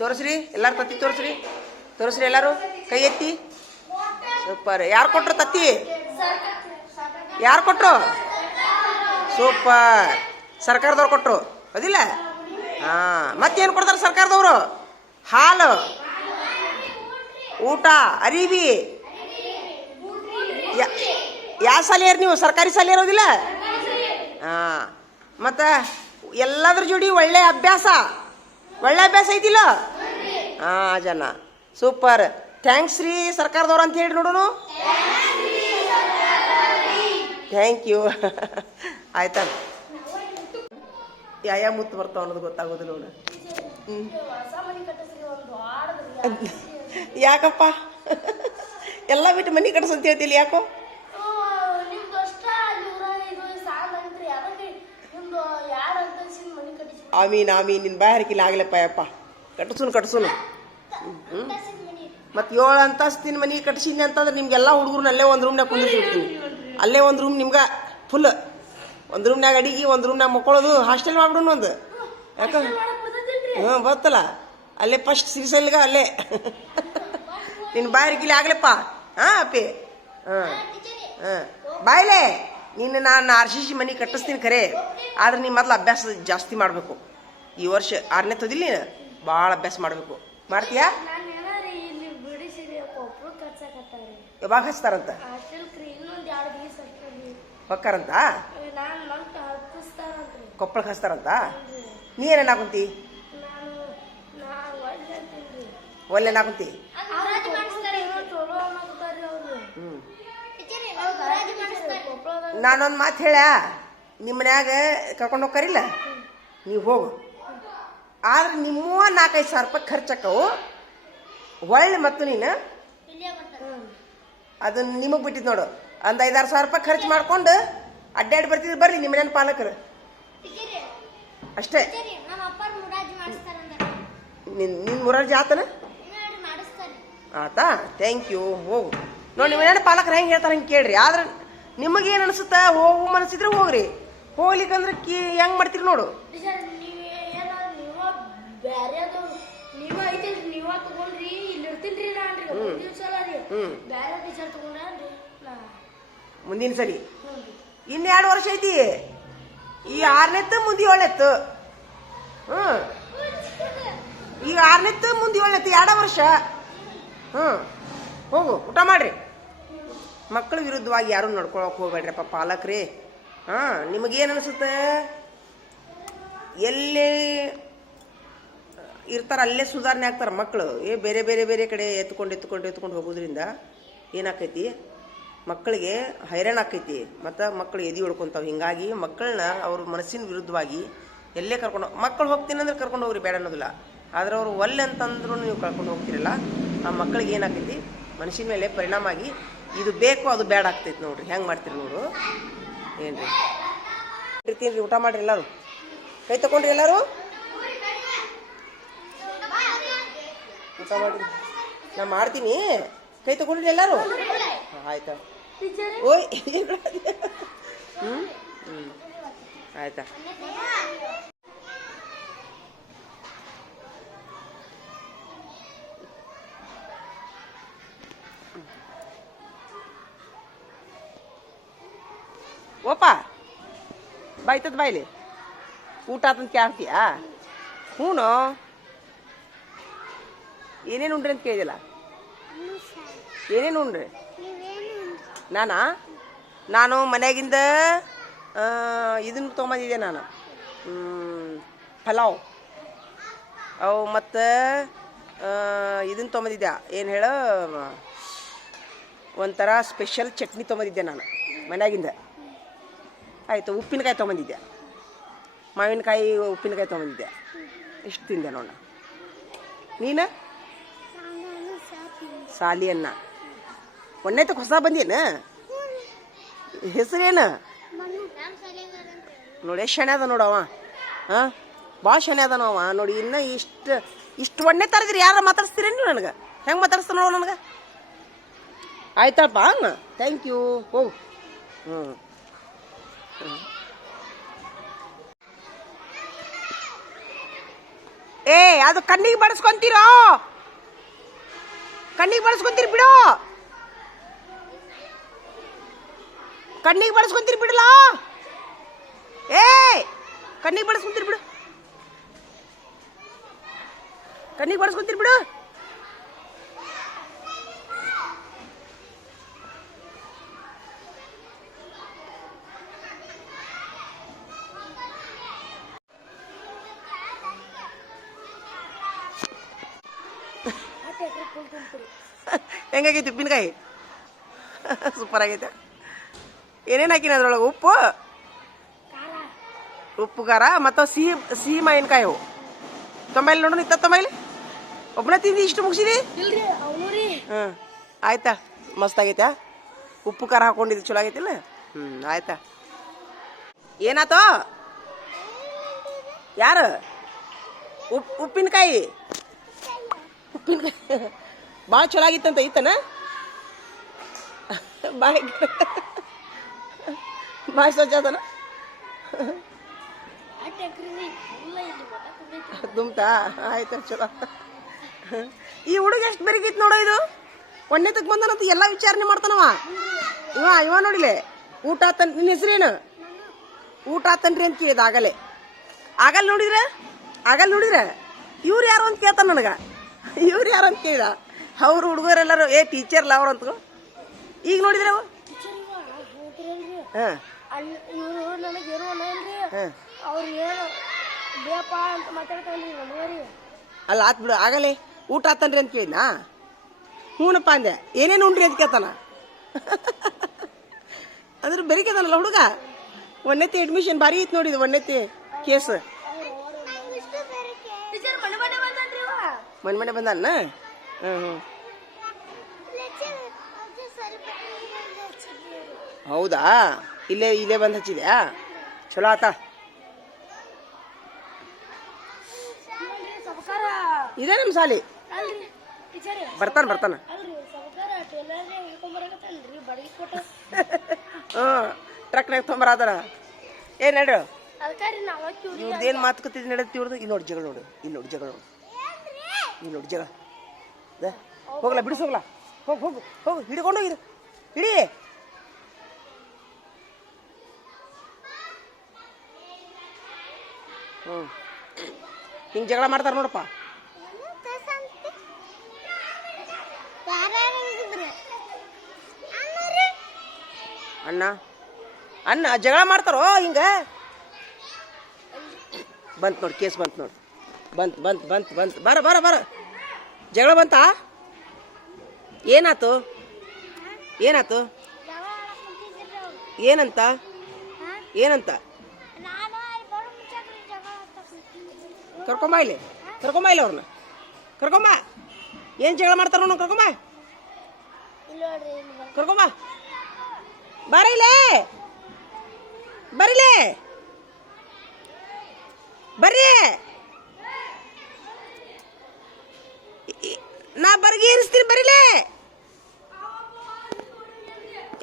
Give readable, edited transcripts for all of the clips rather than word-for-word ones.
ತೋರಿಸ್ರಿ ಎಲ್ಲಾರು ತತ್ತಿ ತೋರಿಸ್ರಿ ತೋರಿಸ್ರಿ ಎಲ್ಲರೂ ಕೈ ಎತ್ತಿ ಸೂಪರ್ ಯಾರು ಕೊಟ್ರು ತತ್ತಿ ಯಾರು ಕೊಟ್ರು ಸೂಪರ್ ಸರ್ಕಾರದವ್ರು ಕೊಟ್ರು ಅದಿಲ್ಲ ಹಾಂ ಮತ್ತೇನು ಕೊಡ್ತಾರೆ ಸರ್ಕಾರದವರು ಹಾಲು ಊಟ ಅರಿವಿ ಯಾವ ಶಾಲೆಯರು ನೀವು ಸರ್ಕಾರಿ ಶಾಲೆ ಇರೋದಿಲ್ಲ ಹಾಂ ಮತ್ತು ಎಲ್ಲದ್ರ ಜೋಡಿ ಒಳ್ಳೆ ಅಭ್ಯಾಸ ಐತಿಲ್ಲ ಹಾಂ ಜನ ಸೂಪರ್ ಥ್ಯಾಂಕ್ಸ್ ರೀ ಸರ್ಕಾರದವ್ರು ಅಂತ ಹೇಳಿ ನೋಡೋಣ ಥ್ಯಾಂಕ್ ಯು ಆಯ್ತಾ ಯಾವ ಮುತ್ತು ಬರ್ತಾವ ಅನ್ನೋದು ಗೊತ್ತಾಗೋದಿಲ್ಲ ನೋಡ ಯಾಕಪ್ಪ ಎಲ್ಲ ಬಿಟ್ಟು ಮನೆ ಕಟ್ಸಂತ ಹೇಳ್ತಿಲ್ಲ ಯಾಕೋ ಆಮೀನ್ ನಿನ್ನ ಬಾಯ ಹರಿಕಿಲ್ಲ ಆಗ್ಲಪ್ಪ ಯಪ್ಪ ಕಟ್ಸುನು ಮತ್ತು 7 ಅಂತಸ್ತಿನ ಮನೆ ಕಟ್ಸಿನಿ ಅಂತಂದ್ರೆ ನಿಮ್ಗೆಲ್ಲ ಹುಡುಗರು ಅಲ್ಲೇ ಒಂದು ರೂಮ್ನಾಗ ಕುಂದಿರ್ತಿರ್ತೀನಿ ಅಲ್ಲೇ ಒಂದು ರೂಮ್ ನಿಮ್ಗೆ ಫುಲ್ ಒಂದು ರೂಮ್ನಾಗ ಅಡಿಗೆ ಒಂದು ರೂಮ್ನಾಗ ಮಕ್ಕಳೋದು ಹಾಸ್ಟೆಲ್ ಮಾಡ್ಬಿಡೋಣ ಒಂದು ಯಾಕ ಬರ್ತಲ್ಲ ಅಲ್ಲೇ ಫಸ್ಟ್ ಸಿರಿಸಲ್ಗ ಅಲ್ಲೇ ನಿನ್ನ ಬಾಯ ಹರಿಕಿಲ್ಲ ಆಗ್ಲಪ್ಪ ಹಾಂ ಅಪ್ಪಿ ಬಾಯ್ಲೆ ನಿನ್ನ ನಾನು RCC ಮನೆ ಕಟ್ಟಿಸ್ತೀನಿ ಖರೆ ಆದ್ರೆ ನೀನು ಮೊದಲು ಅಭ್ಯಾಸ ಜಾಸ್ತಿ ಮಾಡಬೇಕು ಈ ವರ್ಷ 6ನೇ ತೋದಿಲ್ಲ ನೀನು ಭಾಳ ಅಭ್ಯಾಸ ಮಾಡಬೇಕು ಮಾಡ್ತೀಯಾ ಯಾವಾಗ ಹಚ್ತಾರಂತ ಹೊಕ್ಕಾರಂತ ಕೊಪ್ಪಳಕ್ಕೆ ಹಚ್ತಾರಂತ ನೀ ಏನೇನು ಹಾಕುಂತಿ ಒಲ್ಲೆ ಹಾಕುಂತಿ ನಾನೊಂದು ಮಾತು ಹೇಳ ನಿಮ್ಮ ಮನ್ಯಾಗ ಕರ್ಕೊಂಡು ಹೋಗ್ಕರಿಲ್ಲ ನೀವು ಹೋಗು ಆದ್ರೆ ನಿಮ್ಮ 4-5 ಸಾವಿರ ರೂಪಾಯಿ ಖರ್ಚಾಕವು ಒಳ್ಳೆ ಮತ್ತು ನೀನು ಅದನ್ನ ನಿಮಗೆ ಬಿಟ್ಟಿದ್ದು ನೋಡು ಒಂದು 5-6 ಸಾವಿರ ರೂಪಾಯಿ ಖರ್ಚು ಮಾಡ್ಕೊಂಡು ಅಡ್ಡಾಡಿ ಬರ್ತಿದ್ರು ಬರ್ರಿ ನಿಮ್ಮ ಮನೇನ ಪಾಲಕರು ಅಷ್ಟೇ ನಿನ್ನ ಮುರಾರ್ಜಿ ಆತನ ಆತಾ ಥ್ಯಾಂಕ್ ಯು ಹೋಗು ನೋಡಿ ನಿಮ್ಮ ಮನೇನ ಪಾಲಕರು ಹೆಂಗೆ ಹೇಳ್ತಾರೆ ಹಂಗೆ ಕೇಳ್ರಿ ಆದ್ರೆ ನಿಮಗೇನು ಅನಿಸುತ್ತಾ ಹೋಗು ಮನಸ್ಸಿದ್ರೆ ಹೋಗ್ರಿ ಹೋಗ್ಲಿಕ್ಕಂದ್ರೆ ಹೆಂಗೆ ಮಾಡ್ತೀರಿ ನೋಡು ಮುಂದಿನ ಸರಿ 2 ವರ್ಷ ಐತಿ ಈ 6ನೇತ್ತು ಮುಂದೆ 7ನೇತ್ತು ಈಗ 6ನೇತ್ತು ಮುಂದೆ 7ನೇತ್ತು 2 ವರ್ಷ ಹೋಗು ಊಟ ಮಾಡ್ರಿ ಮಕ್ಕಳ ವಿರುದ್ಧವಾಗಿ ಯಾರು ನಡ್ಕೊಳಕ್ ಹೋಗ್ಬೇಡ್ರಪ್ಪ ಪಾಲಕ್ರಿ ನಿಮಗೇನು ಅನಿಸುತ್ತೆ ಎಲ್ಲೇ ಇರ್ತಾರೆ ಅಲ್ಲೇ ಸುಧಾರಣೆ ಆಗ್ತಾರೆ ಮಕ್ಕಳು ಬೇರೆ ಬೇರೆ ಬೇರೆ ಕಡೆ ಎತ್ಕೊಂಡು ಹೋಗೋದ್ರಿಂದ ಏನಾಕೈತಿ ಮಕ್ಕಳಿಗೆ ಹೈರಾಣ ಆಕೈತಿ ಮತ್ತು ಮಕ್ಕಳು ಎದೆ ಹೊಡ್ಕೊತಾವೆ ಹಿಂಗಾಗಿ ಮಕ್ಕಳನ್ನ ಅವ್ರ ಮನಸ್ಸಿನ ವಿರುದ್ಧವಾಗಿ ಎಲ್ಲೇ ಮಕ್ಕಳು ಹೋಗ್ತೀನಿ ಅಂದ್ರೆ ಕರ್ಕೊಂಡು ಹೋಗ್ರಿ ಬೇಡ ಅನ್ನೋದಿಲ್ಲ ಆದ್ರೆ ಅವ್ರು ಒಲ್ಲೆ ಅಂತಂದ್ರೂ ನೀವು ಕರ್ಕೊಂಡು ಹೋಗ್ತಿರಲ್ಲ ಆ ಮಕ್ಕಳಿಗೆ ಏನಾಕೈತಿ ಮನಸ್ಸಿನ ಮೇಲೆ ಪರಿಣಾಮ ಆಗಿ ಇದು ಬೇಕು ಅದು ಬೇಡ ಆಗ್ತೈತಿ ನೋಡ್ರಿ ಹೆಂಗೆ ಮಾಡ್ತೀರಿ ನೋಡು ಏನ್ರಿ ಇರ್ತೀನಿ ರೀ ಊಟ ಮಾಡ್ರಿ ಎಲ್ಲರೂ ಕೈ ತಗೊಂಡ್ರಿ ಎಲ್ಲರೂ ಊಟ ಮಾಡ್ರಿ ನಾ ಮಾಡ್ತೀನಿ ಕೈ ತಗೊಂಡ್ರಿ ಎಲ್ಲರೂ ಆಯ್ತಾ ಓಯ್ ಆಯ್ತಾ ಓಪ ಬಾಯ್ತದ ಬಾಯ್ಲಿ ಊಟ ಆತಂತ ಕೇಳ್ತೀಯಾ ಹ್ಞೂ ಏನೇನು ಉಂಡ್ರಿ ಅಂತ ಕೇಳಿದಿಲ್ಲ ಏನೇನು ಉಂಡ್ರಿ ನಾನು ಮನ್ಯಾಗಿಂದ ಇದನ್ನು ತೊಗೊಂಬಂದಿದ್ದೆ ನಾನು ಪಲಾವ್ ಅವು ಮತ್ತು ಇದನ್ನು ತೊಗೊಂಬಂದಿದ್ದೆ ಏನು ಹೇಳು ಒಂಥರ ಸ್ಪೆಷಲ್ ಚಟ್ನಿ ತೊಗೊಂಬಂದಿದ್ದೆ ನಾನು ಮನ್ಯಾಗಿಂದ ಆಯಿತು ಉಪ್ಪಿನಕಾಯಿ ತೊಗೊಂಬಂದಿದ್ದೆ ಮಾವಿನಕಾಯಿ ಉಪ್ಪಿನಕಾಯಿ ತೊಗೊಂಬಂದಿದ್ದೆ ಇಷ್ಟು ತಿಂದೆ ನೋಡ ನೀನು ಸಾಲಿಯನ್ನ ಒಂದನೇತಕ್ಕೆ ಹೊಸ ಬಂದೇನ ಹೆಸರೇನು ನೋಡಿ ಎಷ್ಟು ಶಣೆ ಅದ ನೋಡವ ಹಾಂ ಭಾಳ ಶಣೆ ಅದ ಅವ ನೋಡಿ ಇನ್ನು ಇಷ್ಟು ಒಣ್ಣೆ ತರದ್ರಿ ಯಾರು ಮಾತಾಡ್ಸ್ತೀರೇನು ನನಗೆ ಹೆಂಗೆ ಮಾತಾಡಿಸ್ತ ನೋಡು ನನಗೆ ಆಯ್ತಪ್ಪ ಥ್ಯಾಂಕ್ ಯು ಹೋಗು ಏ ಅದು ಕಣ್ಣಿಗೆ ಬಡಿಸ್ಕೊಂತೀರೋ, ಕಣ್ಣಿಗೆ ಬಡಿಸ್ಕೊಂತೀರಿ ಬಿಡು, ಕಣ್ಣಿಗೆ ಬಡಿಸ್ಕೊಂತೀರಿ ಬಿಡಲ್ಲ. ಏ ಕಣ್ಣಿಗೆ ಬಡಿಸ್ಕೊಂತೀರಿ ಬಿಡು, ಕಣ್ಣಿಗೆ ಬಡಿಸ್ಕೊಂತೀರಿ ಬಿಡು. ಹೆಂಗಾಗೈತಿ ಉಪ್ಪಿನಕಾಯಿ? ಸೂಪರ್ ಆಗೈತೆ. ಏನೇನು ಹಾಕಿನ ಅದ್ರೊಳಗೆ? ಉಪ್ಪು, ಉಪ್ಪು ಖಾರ ಮತ್ತು ಸಿಹಿ ಮಾವಿನಕಾಯಿ. ಅವು ತೊಂಬೈಲಿ ನೋಡು, ನಿತ್ತ ತೊಂಬೈಲಿ ಒಬ್ಬನ ತಿಂದು ಇಷ್ಟು ಮುಗಿಸಿದಿ? ಹ್ಞೂ ಆಯ್ತಾ, ಮಸ್ತ್ ಆಗೈತೆ. ಉಪ್ಪು ಖಾರ ಹಾಕೊಂಡಿದ್ದು ಚಲೋ ಆಗೈತಿಲ್ಲ? ಆಯ್ತಾ. ಏನಾತೋ? ಯಾರು? ಉಪ್ಪಿನಕಾಯಿ, ಉಪ್ಪಿನಕಾಯಿ ಭಾಳ ಚಲೋ ಆಗಿತ್ತಂತ. ಐತನ ಭಾಳ ಸ್ವಚ್ಛ ಅದನ ದುಮ್ತಾ. ಆಯ್ತಾ, ಚಲೋ. ಈ ಹುಡುಗ ಎಷ್ಟು ಬೆರಿಗಿತ್ತು ನೋಡೋ. ಇದು ಒಣ್ಣೆ ತಕ್ ಬಂದನಂತ ಎಲ್ಲ ವಿಚಾರಣೆ ಮಾಡ್ತಾನವ. ಇವ ನೋಡಿಲೆ ಊಟ ಆತನ್. ನಿನ್ನ ಹೆಸರೇನು? ಊಟ ಆತನ್ರಿ ಅಂತ ಕೇಳಿದ ಆಗಲೇ. ಆಗಲ್ ನೋಡಿದ್ರೆ ಇವ್ರು ಯಾರು ಅಂತ ಕೇಳ್ತಾನ ನನಗ. ಇವ್ರು ಯಾರು ಅಂತ ಕೇಳಿದ. ಅವ್ರು ಹುಡುಗರೆಲ್ಲರೂ ಏ ಟೀಚರ್ಲ ಅವ್ರು ಅಂತ. ಈಗ ನೋಡಿದ್ರೆ ಅವು ಅಲ್ಲ ಆತ್ ಬಿಡು. ಆಗಲೇ ಊಟ ಆತನ್ರಿ ಅಂತ ಕೇಳಿದ್ನಾ? ಹ್ಞೂನಪ್ಪ ಅಂದೆ. ಏನೇನು ಉಂಡ್ರಿ ಅಂತ ಕೇಳ್ತಾನ. ಅಂದ್ರೆ ಬೆರಿಕದನಲ್ಲ ಹುಡುಗ. ಒಂದೆತ್ತಿ ಅಡ್ಮಿಷನ್ ಭಾರಿ ಐತಿ ನೋಡಿದ್. ಒಂದೆತ್ತಿ ಕೇಸ್ ಮನೆ ಬಂದಾನ. ಹ್ಞೂ ಹೌದಾ? ಇಲ್ಲೇ ಬಂದು ಹಚ್ಚಿದ್ಯಾ? ಚಲೋ ಆತ. ಇದೇ ನಮ್ಮ ಸಾಲಿ. ಬರ್ತಾನ. ಹ್ಞೂ ಟ್ರಕ್ನಾಗ ತೊಂಬರಾತಾರ. ಏನ್ ನಡ್ರಿ ಇವ್ರದ್ದೇನು ಮಾತುಕತೆ ನಡೀತಿ ಇವ್ರದ್ದು. ಇಲ್ಲಿ ನೋಡಿ ಜಗಳ ನೋಡು, ಇಲ್ಲಿ ನೋಡಿ ಜಗಳ ನೋಡು, ಇಲ್ಲಿ ನೋಡಿ ಜಗಳ. ಹೋಗ್ಲಾ ಬಿಡಿಸೋಗ್ಲಾ? ಹೋಗು ಹಿಡ್ಕೊಂಡೋಗಿರು, ಹಿಡಿ. ಹಿಂಗೆ ಜಗಳ ಮಾಡ್ತಾರ ನೋಡಪ್ಪ. ಅಣ್ಣ ಜಗಳ ಮಾಡ್ತಾರೋ ಹಿಂಗ? ಬಂತ್ ನೋಡಿ, ಕೇಸ್ ಬಂತ್ ನೋಡಿ. ಬಂತ್ ಬರ ಜಗಳ ಬಂತಾ? ಏನಾತು? ಏನಂತ ಕರ್ಕೊಂಬ ಅವ್ರನ್ನ ಕರ್ಕೊಂಬ. ಏನ್ ಜಗಳ ಮಾಡ್ತಾರ ನೋಡು, ಕರ್ಕೊಂಬ. ಬರೀಲೇ ಬರ್ರಿ. ನಾ ಬರ್ಗಿ ಇರಿಸ್ತೀನಿ, ಬರೀಲೇ.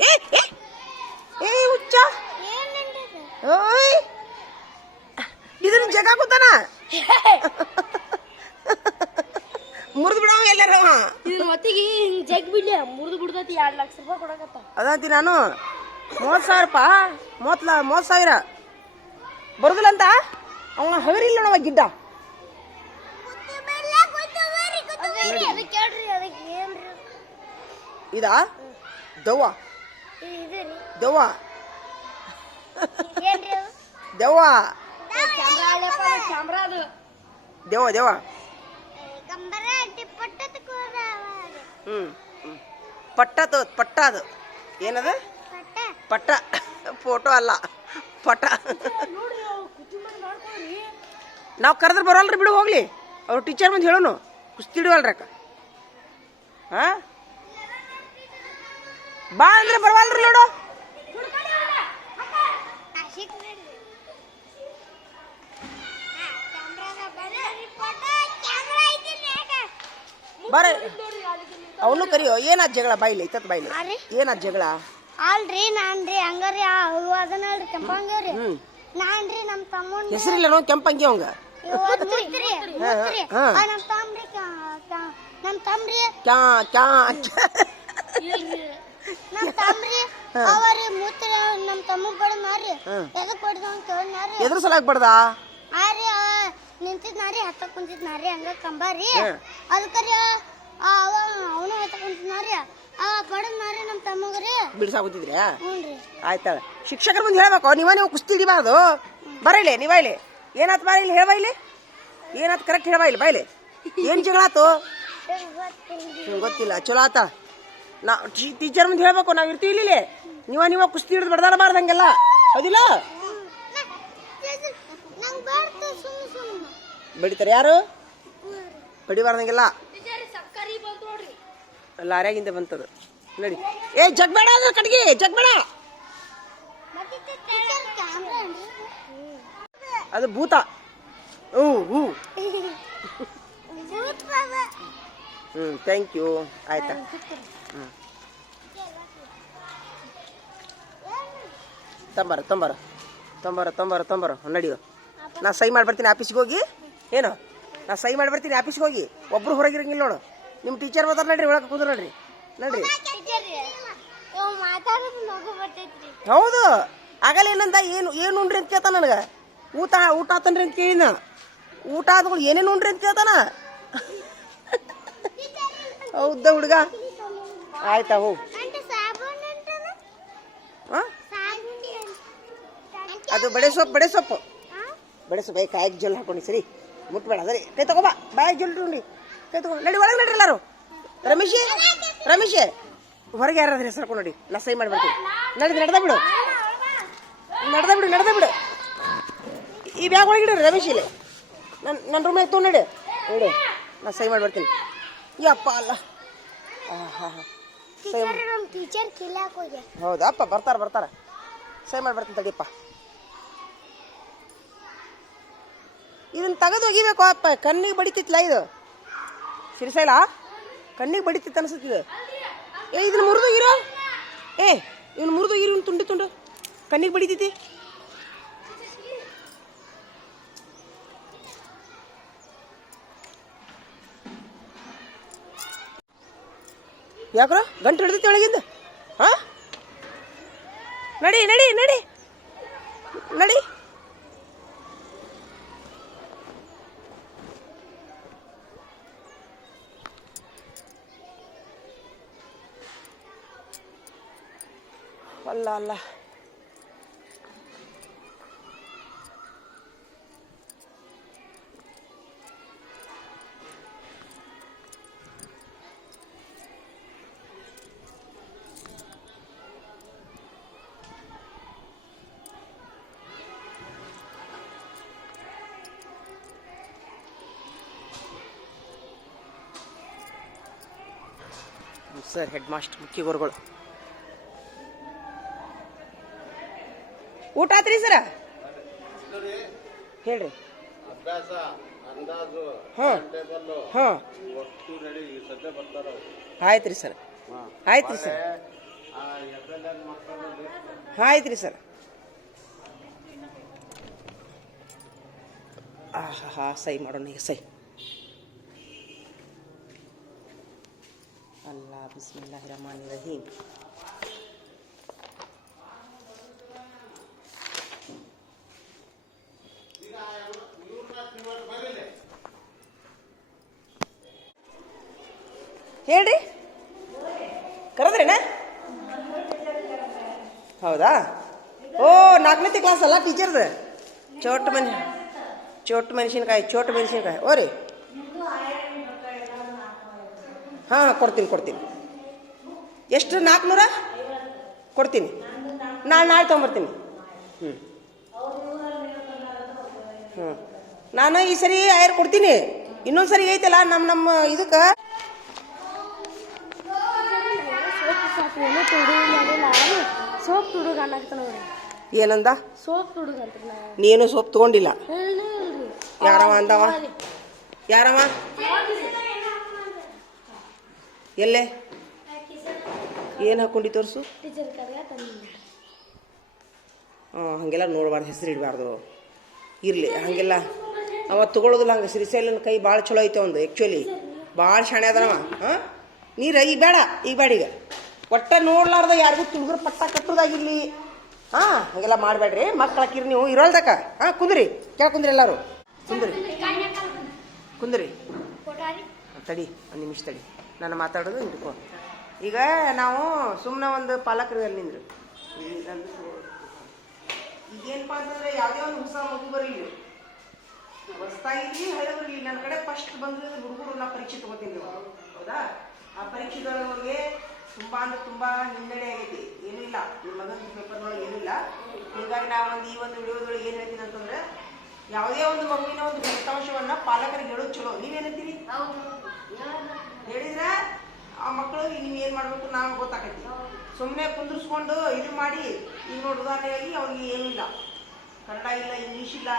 ಏ ಹುಚ್ಚ, ಇದನ್ನ ಜಗ ಕೂತಾನ. ಮುರಿದು ಬಿಡವ ಎಲ್ಲಾರ. ಜಗ್ ಬಿಡ್ಲಿ ಮುರಿದು ಬಿಡ್ತೈತಿ. 2 ಲಕ್ಷ ರೂಪಾಯಿ ಕೊಡಕತ್ತ. ಅದಂತಿ ನಾನು 30,000 ಬರುದಿಲ್ಲ ಅಂತ ಅವ ಹಗರಿಲ್ಲ ನೋಡವ ಗಿಡ್ಡ. ಇದಾ ದವ್ವ ದೆವ್ವ ಪಟ್ಟ ಅದು ಏನದ? ಪಟ್ಟ ಫೋಟೋ ಅಲ್ಲ, ಪಟ್ಟ. ನಾವು ಕರೆದ್ರೆ ಬರೋಲ್ರಿ ಬಿಡು, ಹೋಗ್ಲಿ. ಅವ್ರು ಟೀಚರ್ ಬಂದು ಹೇಳೋನು, ಕುಸ್ತಿ ಹಿಡಿವಲ್ರಕ್ಕ. ಬಾ ಅಂದ್ರೆ ಬರವಲ್ರಿ ನೋಡು. ಬರ ಅವನು ಕರಿಯೋ. ಏನಾದ್ ಜಗಳ? ಬಾಯ್ಲಿ ಐತತ್ ಬಾಯ್ಲಿ. ಏನಾದ್ ಜಗಳ? ಅಲ್ರಿ ನಾನ್ರಿ ಹಂಗಾರಿ ಅದನ್ನಲ್ರಿ ಕೆಂಪಂಗವ್ರಿ. ನಾನ್ರಿ ನಮ್ ತಮ್ಮನ್ ಹೆಸರಿಲ್ಲ ನೋ ಕೆಂಪಂಗಿ ಅವಂಗ. ನಮ್ ತಮ್ರಿ ಕ್ಯಾ ಕ್ಯಾ ನಮ್ ತಮ್ರಿ ಅವರಿ ಮೂತ್ರ ನಮ್ ತಮ್ಮ ಬಡನಾರಿ ಎದಕ್ ಬಡ್ದ ಅಂತ ಕೇಳ್ನಾರಿ ಎದ್ರ ಸಲಾಗಿ ಬಡ್ದ ಆರಿ ನಿಂತಿದ್ ನಾರಿ ಹತ್ತ ಕುಂತಿದ್ ನಾರಿ ಹಂಗ ಕಂಬಾರಿ ಅದಕ್ಕರಿ ಅವನು ಹತ್ತ ಕುಂತಿದ್ ನಾರಿ ಬಡದ್ ನಾರಿ ನಮ್ ತಮ್ಮಗ್ರಿ ಬಿಡ್ಸಾಗುತ್ತಿದ್ರಿ ಹ್ಞೂನ್ರಿ ಆಯ್ತಾಳ ಶಿಕ್ಷಕರ ಮುಂದೆ ಹೇಳ್ಬೇಕು ನೀವು ಕುಸ್ತಿ ಹಿಡಿಬಾರ್ದು ಬರಲಿ ನೀವ ಇಲ್ಲಿ ಏನಾತ್ ಬಾ ಇಲ್ಲಿ ಹೇಳ್ಬಾ ಇಲ್ಲಿ ಏನಾತ್ ಕರೆಕ್ಟ್ ಹೇಳ್ಬಾ ಇಲ್ಲಿ ಬಾಯ್ಲಿ ಏನ್ ಜಗಳ ಆತು ಗೊತ್ತಿಲ್ಲ ಚಲೋ ಆತ ನಾ ಟೀಚರ್ ಮುಂದೆ ಹೇಳ್ಬೇಕು ನಾವ್ ಇರ್ತೀವಿ ಇಲ್ಲಿ ನೀವ ಕುಸ್ತಿ ಹಿಡಿದು ಬಡ್ದಾಡಬಾರ್ದು ಹಂಗೆಲ್ಲ ಹೌದಿಲ್ಲ ಬಡಿತಾರೆ ಯಾರು ಬಡಿಬಾರ್ದಂಗೆಲ್ಲ ಲಾರ್ಯಾಗಿಂದ ಬಂತದ ನಡಿ ಏ ಜಗ್ಬೇಡ ಅದ್ರ ಕಟ್ಗಿ ಜಗ್ಬೇಡ ಅದು ಭೂತ ಥ್ಯಾಂಕ್ ಯು ಆಯ್ತಾ ತೊಂಬರ ನಡಿಯೋ ನಾ ಸೈ ಮಾಡಿ ಬರ್ತೀನಿ ಆಫೀಸ್ಗೆ ಹೋಗಿ ಏನು ನಾ ಸೈ ಮಾಡಿ ಬರ್ತೀನಿ ಆಫೀಸ್ಗೆ ಹೋಗಿ ಒಬ್ರು ಹೊರಗಿರಂಗಿಲ್ಲ ನೋಡು ನಿಮ್ಮ ಟೀಚರ್ ಬರ್ತಾರೆ ನಡ್ರಿ ಒಳಗೆ ಕುಂದ್ರ ನಡ್ರಿ ಹೌದು ಆಗಲ್ಲ ಏನಂದ ಏನು ಉಂಡ್ರಿ ಅಂತ ಕೇಳ್ತಾನ ನನಗೆ ಊಟ ಆತನ್ರಿ ಅಂತ ಕೇಳಿನ ಊಟ ಆದ್ಗಳು ಏನೇನು ಉಂಡ್ರಿ ಅಂತ ಕೇಳ್ತಾನ ಹೌದಾ ಹುಡುಗ ಆಯ್ತಾ ಹೋಗು ಅದು ಬಡೆ ಸೊಪ್ಪು ಕಾಯಿಗೆ ಜೊಲ್ ಹಾಕೊಂಡು ಸರಿ ಮುಟ್ಬೇಡ ಸರಿ ಕೈ ತಗೋಬಾ ಬಾಯಿಗೆ ಜೊಲ್ ಉಂಡಿ ಕೈ ತಗೋ ನಡಿ ಒಳಗೆ ನಡ್ರಿ ಎಲ್ಲಾರು ರಮೇಶೇ ಹೊರಗೆ ಯಾರಾದ್ರೂ ಹೆಸರು ನೋಡಿ ನಾ ಸೈ ಮಾಡಿ ಬರ್ತೀನಿ ನಡೆದ ಬಿಡು ಈ ಬ್ಯಾಗ್ ಒಳಗಿಡ್ರಿ ರಮೇಶ್ ಇಲ್ಲಿ ನನ್ನ ರೂಮಿಗೆ ತೊಗೊಂಡು ನಡಿ ನಾ ಸೈ ಮಾಡಿ ಬರ್ತೀನಿ ಯಪ್ಪ ಅಲ್ಲ ಹೌದಪ್ಪ ಬರ್ತಾರ ಸೈ ಮಾಡಿ ಬರ್ತೀನಿ ತಡಿಯಪ್ಪ ಇದನ್ನ ತೆಗೆದು ಒಗಿಬೇಕು ಅಪ್ಪ ಕಣ್ಣಿಗೆ ಬಡಿತಿತ್ತಲ್ಲ ಇದು ಸಿರಿಸೈಲ ಕಣ್ಣಿಗೆ ಬಡಿತಿತ್ತು ಅನ್ಸುತ್ತಿದೆ ಇದನ್ನ ಮುರಿದೋಗಿರೋ ಇವನು ಮುರಿದೋಗಿರೋ ತುಂಡು ಕಣ್ಣಿಗೆ ಬಡಿತೈತಿ ಯಾಕ್ರೋ ಗಂಟು ಹಿಡಿದೈತಿ ಒಳಗಿಂದ ನಡಿ ಅಲ್ಲ ಸರ್ ಹೆಡ್ ಮಾಸ್ಟರ್ ಮುಖ್ಯ ಗುರುಗಳು ಊಟ ಆತ್ರಿ ಸರ ಹೇಳ್ರಿ ಆಯ್ತ್ರಿ ಸರ್ ಸೈ ಮಾಡೋಣ ಈಗ ಸೈ ಅಲ್ಲಾ ಬಿಸ್ಮಿಲ್ಲಾಹಿರ್ ರಹಮಾನಿರ್ ರಹೀಮ್ ಹೇಳ್ರಿ ಕರೆದ್ರೇನ ಹೌದಾ ಓ 4ನೇ ಕ್ಲಾಸ್ ಅಲ್ಲ ಟೀಚರ್ದು ಚೋಟ್ ಮೆಣಸಿನ್ಕಾಯಿ ಓರಿ ಹಾಂ ಕೊಡ್ತೀನಿ ಎಷ್ಟು 400 ಕೊಡ್ತೀನಿ ನಾಳೆ ತೊಗೊಂಬರ್ತೀನಿ ನಾನು ಈ ಸರಿ ಆಯರ್ ಕೊಡ್ತೀನಿ ಇನ್ನೊಂದು ಸರಿ ಐತಲ್ಲ ನಮ್ಮ ಇದಕ್ಕೆ ಸೋಪ್ ತುಡುಗ ನೋಡಿ ಏನಂದ ಸೋಪ್ ತುಡುಗ ಅಂತ ನೀನು ಸೋಪ್ ತಗೊಂಡಿಲ್ಲ ಯಾರವ ಎಲ್ಲೇ ಏನು ಹಾಕೊಂಡು ತೋರಿಸು ಹಾಗೆಲ್ಲ ನೋಡಬಾರ್ದು ಹೆಸರು ಇಡಬಾರ್ದು ಇರಲಿ ಹಾಗೆಲ್ಲ ಅವ ತಗೊಳ್ಳೋದಿಲ್ಲ ಹಂಗೆ ಶ್ರೀಶೈಲನ ಕೈ ಭಾಳ ಚಲೋ ಐತೆ ಒಂದು ಆ್ಯಕ್ಚುಲಿ ಭಾಳ ಶಾಣೆ ಅದನವ. ಹಾಂ ನೀರು ಈಗ ಬೇಡ ಈಗ ಒಟ್ಟ ನೋಡ್ಲಾರ್ದ ಯಾರಿಗೂ ತುಳುಗುರು ಪಟ್ಟ ಕಟ್ಟೋದಾಗಿರ್ಲಿ. ಹಾಂ ಹಾಗೆಲ್ಲ ಮಾಡಬೇಡ್ರಿ ಮಕ್ಳು ಹಾಕಿರಿ ನೀವು ಇರೋಲ್ದಕ್ಕ. ಹಾಂ ಕುಂದ್ರಿ ಕುಂದ್ರಿ ಎಲ್ಲರೂ ಕುಂದ್ರಿ ತಡಿ ಒಂದು ನಿಮಿಷ ತಡಿ ನಾನು ಮಾತಾಡೋದು ಹಿಂಡ್ಕೊ. ಈಗ ನಾವು ಸುಮ್ಮನೆ ಒಂದು ಪಾಲಕರಲ್ಲಿ ನಿಂದ್ರು ಈಗೇನಪ್ಪ ಅಂತಂದ್ರೆ ಯಾವುದೇ ಒಂದು ಹೊಸ ಮಗು ಬರಲಿ ಹೊಸ್ತಾಗಿರ್ಲಿ ಹಳೆ ಬರಲಿ ನನ್ನ ಕಡೆ ಫಸ್ಟ್ ಬಂದ್ರೆ ಹುಡುಗರು ನಾ ಪರೀಕ್ಷೆ ತಗೋತೀನಿ ಹೌದಾ. ಆ ಪರೀಕ್ಷೆದೊಳಗೆ ತುಂಬಾ ಅಂದ್ರೆ ತುಂಬಾ ಹಿನ್ನಡೆ ಆಗೈತಿ. ಏನೂ ಇಲ್ಲ ನಿಮ್ಮ ಮಗನ ಪೇಪರ್ನೊಳಗೆ ಏನೂ ಇಲ್ಲ. ಹೀಗಾಗಿ ನಾವು ಈ ಒಂದು ವಿಡಿಯೋದೊಳಗೆ ಏನು ಹೇಳ್ತೀನಿ ಅಂತಂದ್ರೆ ಯಾವುದೇ ಒಂದು ಮಗುವಿನ ಒಂದು ಫಲಿತಾಂಶವನ್ನ ಪಾಲಕರಿಗೆ ಹೇಳೋದು ಚಲೋ. ನೀವೇನಂತೀರಿ? ಹೇಳಿದ್ರೆ ಆ ಮಕ್ಕಳು ನೀವು ಏನು ಮಾಡಬೇಕು ನಾವು ಗೊತ್ತಾಗೈತಿ. ಸುಮ್ಮನೆ ಕುಂದಿರ್ಸ್ಕೊಂಡು ಇದು ಮಾಡಿ ಈಗ ನೋಡಿ ಉದಾಹರಣೆಯಾಗಿ ಅವ್ರಿಗೆ ಏನೂ ಇಲ್ಲ, ಕನ್ನಡ ಇಲ್ಲ, ಇಂಗ್ಲೀಷ್ ಇಲ್ಲ,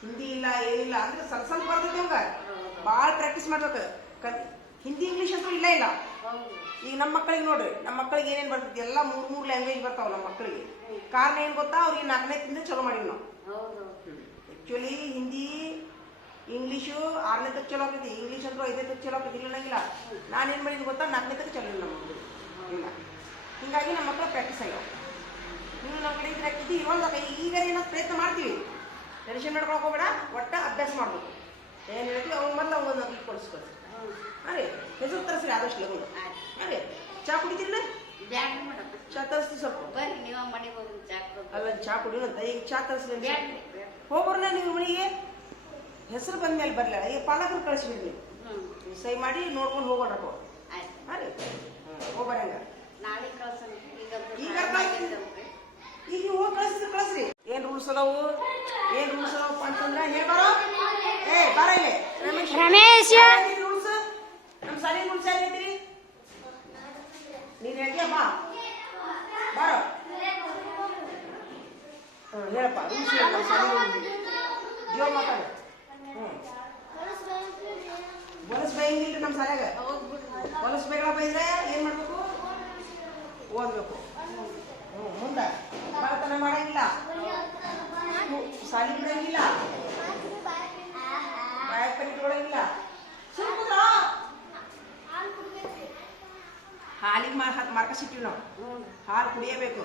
ಹಿಂದಿ ಇಲ್ಲ, ಏನಿಲ್ಲ ಅಂದ್ರೆ ಸ್ವಲ್ಪ ಬರ್ತೈತಿ ಅವಂಗ. ಭಾಳ ಪ್ರಾಕ್ಟೀಸ್ ಮಾಡ್ಬೇಕು. ಹಿಂದಿ ಇಂಗ್ಲೀಷ್ ಅಂತೂ ಇಲ್ಲ. ಈಗ ನಮ್ಮ ಮಕ್ಕಳಿಗೆ ನೋಡ್ರಿ, ನಮ್ಮ ಮಕ್ಕಳಿಗೆ ಏನೇನು ಬರ್ತೈತಿ ಎಲ್ಲ ಮೂರು ಲ್ಯಾಂಗ್ವೇಜ್ ಬರ್ತಾವ ನಮ್ಮ ಮಕ್ಕಳಿಗೆ. ಕಾರಣ ಏನು ಗೊತ್ತಾ, ಅವ್ರಿಗೆ 4ನೇ ತಿಂದ ಚಲೋ ಮಾಡಿವಿ ನಾವು. ಆ್ಯಕ್ಚುಲಿ ಹಿಂದಿ ಇಂಗ್ಲೀಷು 6ನೇ ತಕ್ಕ ಚಲೋ ಆಗ್ತೈತಿ, ಇಂಗ್ಲೀಷ್ ಅಂತೂ 5ನೇ ತಕ್ಕ ಚಲೋ ಆಗ್ತೈತಿ. ಇಲ್ಲ ನಂಗಿಲ್ಲ ನಾನೇನು ಮಾಡಿದ್ವಿ ಗೊತ್ತಾ, 4ನೇ ತಕ್ಕ ಚಲೋ ಇಲ್ಲ ನಮ್ಮ ಮಕ್ಕಳು ಇಲ್ಲ. ಹೀಗಾಗಿ ನಮ್ಮ ಮಕ್ಕಳು ಪ್ರಾಕ್ಟೀಸ್ ಆಗ್ಯಾವ. ನೀವು ನಮ್ಮ ಕಡೆ ಇದ್ರೆ ಹಾಕಿದ್ವಿ ಇವಾಗ ಈಗ ಏನೋ ಪ್ರಯತ್ನ ಮಾಡ್ತೀವಿ. ಟೆನ್ಷನ್ ಮಾಡ್ಕೊಳಕ್ ಹೋಗ್ಬೇಡ, ಒಟ್ಟ ಅಭ್ಯಾಸ ಮಾಡ್ಬೇಕು. ಏನು ಹೇಳ್ತೀವಿ ಅವ್ನು ಮೊದಲು ಅವ್ನು ಅಗಿ ಕೊಡಿಸ್ಕೊಳ್ಸಿ. ಹಾಂ ರೀ ಹೆಸರು ತರಿಸ್ರಿ ಆದಷ್ಟು ಲಗುನ. ಹಾಂ ರೀ ಚಾ ಕುಡಿತೀರಿ? ಚಾ ತರಿಸ್ತೀವಿ ಸ್ವಲ್ಪ. ಅಲ್ಲ ಚಾ ಕುಡಿಯೋಂತ ಈಗ ಚಾ ತರಿಸ್ರಿ ಹೋಗ್ಬರ್ಲ ನೀವು ಮನೆಗೆ. ಹೆಸರು ಬಂದ ಮೇಲೆ ಬರಲಿಲ್ಲ ಈಗ ಪಾಲಕರು ಕಳಿಸ್ಬಿಡ್ರಿ ನೀವು ಸಹಿ ಮಾಡಿ ನೋಡ್ಕೊಂಡು ಹೋಗೋಣ. ಹಾಂ ರೀ ಹೋಗ್ಬರಂಗ ಈಗ ನೀವು ಹೋಗಿ ಕಳಿಸ್ರಿ. ಏನ್ ರೂಲ್ಸ್ ಅದಾವು ಅಂತಂದ್ರೆ ಹೇಳ್ಬಾರೋ. ಬಾರ ಇಲ್ಲಿ ರಮೇಶ್ ರೂಲ್ಸ್ ನಮ್ಮ ಸಾಲಿ ರೂಲ್ಸ್ ಯಾರು ಹೇಳ್ತೀರಿ? ನೀನ್ ಹೇಳ್ತೀಯ ಬಾ ಬಾರೋ. ಹೇಳಪ್ಪ ರೂಲ್ಸ್ ನಮ್ಮ ಸಾಲಿ ಜೀವ ಮಾತಾಡ. ಹೊಲಸ್ ಬೈಂಗಿಲ್ರಿ ನಮ್ಮ ಸಾಲ್ಯಾಗ. ಹೊಲಸ್ ಬೈಗಳ ಬೈದ್ರೆ ಏನ್ ಮಾಡ್ಬೇಕು? ಓದ್ಬೇಕು. ಮುಂದೆ ಬಾಳತನ ಮಾಡಂಗಿಲ್ಲ, ಸಾಲಿ ಬಿಡಂಗಿಲ್ಲ, ಬಾಯಕ್ಕನಿ ಇಟ್ಕೊಳಂಗಿಲ್ಲ. ಹಾಲಿಗೆ ಮಾರ್ಕಸ್ ಇಟ್ಟಿವಿ ನಾವು. ಹಾಲು ಕುಡಿಯಬೇಕು,